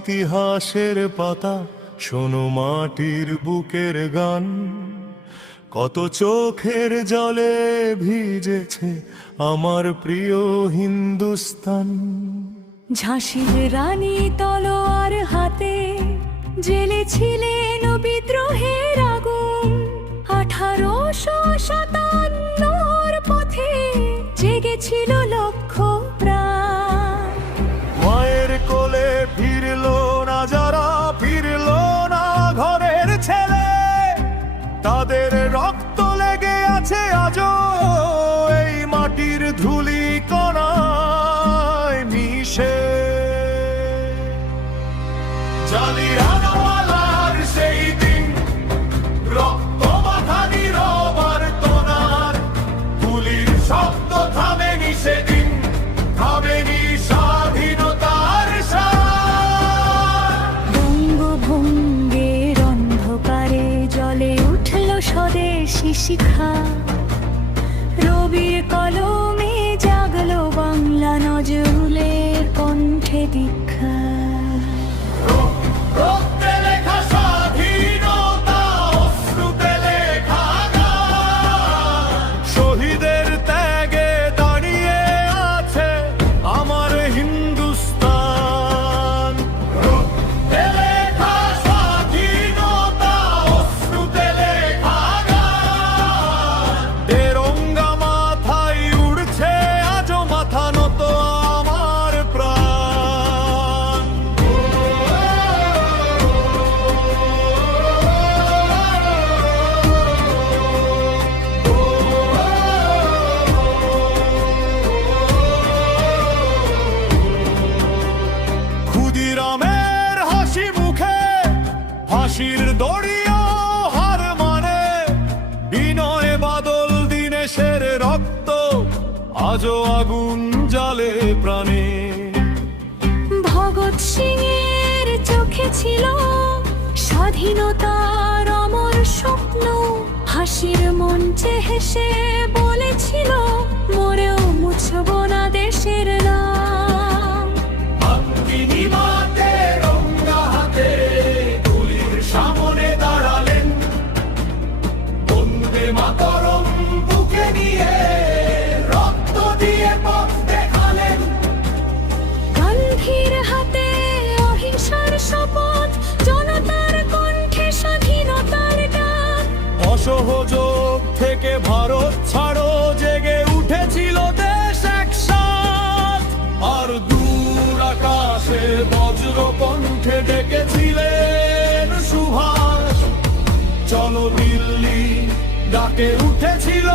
ইতিহাসের পাতা, শোনো মাটির বুকের গান। কত চোখের জলে ভিজেছে আমার প্রিয় হিন্দুস্তান। ঝাঁসির রানী তলোয়ার হাতে জ্বেলেছিলেন বিদ্রোহের আগুন। 1857 পথে জেগেছিল লক্ষ প্রাণ। মায়ের কোলে ফিরলো না যারা, ফিরলো না ঘরের ছেলে, তাদের রক্ত লেগে আছে আজও এই মাটির ধুলি কণায় মিশে। জালিয়ানওয়ালার সেই দিন, রক্ত মাখা নীরব আর্তনাদ, গুলির শব্দ থামেনি সেদিন, থামেনি স্বাধীনতার স্বাদ। বঙ্গভঙ্গের অন্ধকারে জ্বলে উঠল স্বদেশী শিখা। রবির কলমে জাগলো বাংলা, নজরুলের কণ্ঠে দীক্ষা। রক্তে লেখা স্বাধীনতা, অশ্রুতে লেখা গান। শহীদের ত্যাগে দাঁড়িয়ে আছে আমার হিন্দুস্তান। রক্তে লেখা স্বাধীনতা, অশ্রুতে লেখা গান। তেরঙ্গা মাথায় উড়ছে আজও, মাথা নত আমার প্রাণ। ক্ষুদিরামের হাসি মুখে ফাঁসির দড়িও হার মানে। বিনয় বাদল দীনেশের রক্ত আজও আগুন জ্বালে প্রাণে। ভগৎ সিং এর চোখে ছিল স্বাধীনতার অমর স্বপ্ন। হাসির মঞ্চে হেসে বলেছিল, মরেও মুছব না দেশের নাম। তিনি মাতে রঙা হাতে গুলির সামনে দাঁড়ালেন, বন্দে মাতরম বুকে নিয়ে রক্ত দিয়ে পথ দেখালেন। গান্ধীর হাতে অহিংসার শপথ, জনতার কণ্ঠে স্বাধীনতার ডাক। অসহযোগ থেকে ভারত ছাড়ো জেগে উঠেছিল দেশ একসাথ। আর দূর আকাশে বজ্র কণ্ঠে ডেকেছিলেন সুভাষ। চলো দিল্লি ডাকে উঠেছিল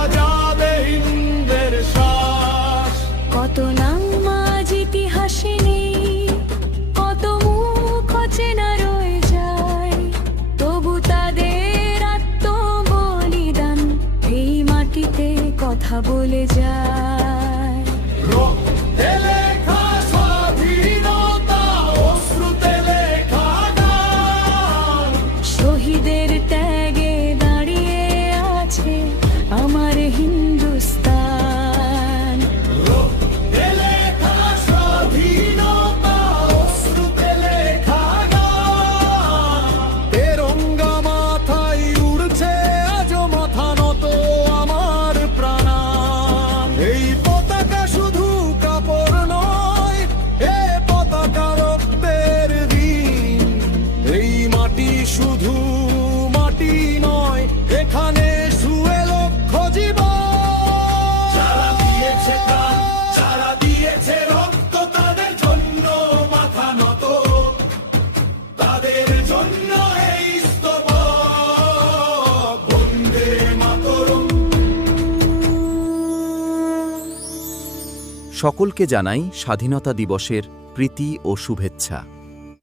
আজাদে হিন্দের শ্বাস। কত নাম আজ ইতিহাসে নেই, কত মুখ অচেনা রয়ে যায়, তবু তাদের আত্মবলিদান এই মাটিতে কথা বলে যায়। রক্তে লেখা স্বাধীনতা, অশ্রুতে লেখা গান। শহীদের ত্যাগে দাঁড়িয়ে আছে আমার হিন্দুস্তান। রক্তে লেখা স্বাধীনতা, অশ্রুতে লেখা গান। তেরঙ্গা মাথায় উড়ছে আজও, মাথা নত আমার প্রাণ। এই পতাকা শুধু কাপড় নয়, এ পতাকা রক্তের দিন। এই মাটি শুধু মাটি নয়, এখানে শুয়ে লক্ষ জীবন। যারা দিয়েছে প্রাণ, যারা দিয়েছে রক্ত, তাদের জন্য মাথা নত, তাদের জন্য এই স্তবক। বন্দে মাতরম। সকলকে জানাই স্বাধীনতা দিবসের প্রীতি ও শুভেচ্ছা।